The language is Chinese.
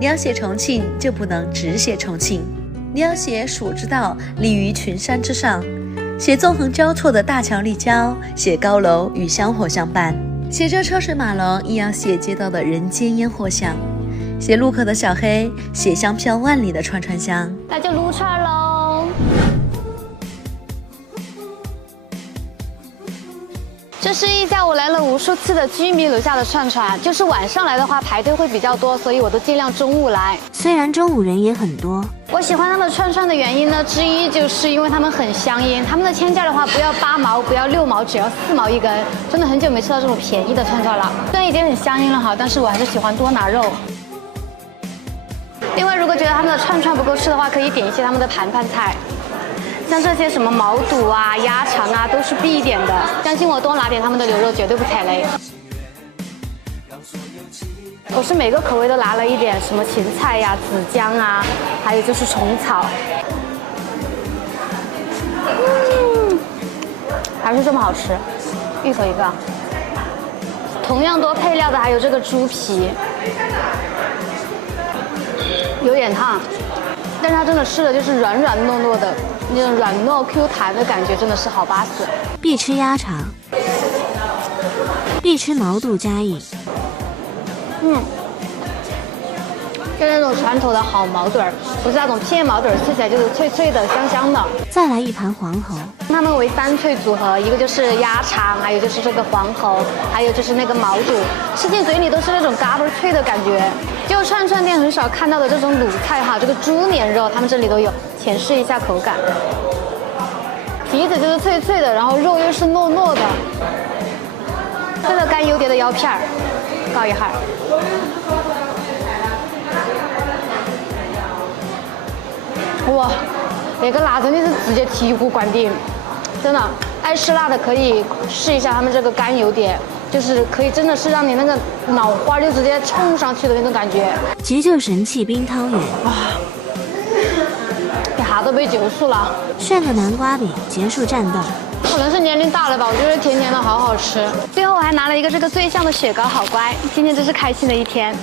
你要写重庆，就不能只写重庆。你要写蜀之道立于群山之上，写纵横交错的大桥立交，写高楼与香火相伴，写这车水马龙，亦要写街道的人间烟火香，写路口的小黑，写香飘万里的串串香。那就撸串喽！这是一家我来了无数次的居民楼下的串串，就是晚上来的话排队会比较多，所以我都尽量中午来。虽然中午人也很多，我喜欢他们串串的原因呢，之一就是因为他们很香烟，他们的签价的话不要8毛，不要6毛，只要4毛一根，真的很久没吃到这种便宜的串串了。虽然已经很香烟了哈，但是我还是喜欢多拿肉。另外，如果觉得他们的串串不够吃的话，可以点一些他们的盘菜。像这些什么毛肚啊、鸭肠啊，都是必点的。相信我，多拿点他们的牛肉，绝对不踩雷。我是每个口味都拿了一点，什么芹菜呀、紫姜啊，还有就是虫草。还是这么好吃，一口一个。同样多配料的还有这个猪皮，有点烫，但是它真的吃的就是软软糯糯的。那种软糯 Q 弹的感觉真的是好巴适。必吃鸭肠，必吃毛肚加一。就是那种传统的好毛肚儿，不是那种片毛肚儿，吃起来就是脆脆的、香香的。再来一盘黄喉，它们为3脆组合，一个就是鸭肠，还有就是这个黄喉，还有就是那个毛肚，吃进嘴里都是那种嘎嘣脆的感觉。就串串店很少看到的这种卤菜哈，这个猪脸肉他们这里都有，浅试一下口感。皮子就是脆脆的，然后肉又是糯糯的。这个干油碟的腰片儿，告一下。哇，那个辣真的是直接醍醐灌顶，真的，爱吃辣的可以试一下他们这个干油碟，就是可以真的是让你那个脑花就直接冲上去的那种感觉。急救神器冰汤圆，一下都被结束了。炫个南瓜饼结束战斗。可能是年龄大了吧，我觉得甜甜的好好吃。最后我还拿了一个这个最香的雪糕，好乖，今天真是开心的一天。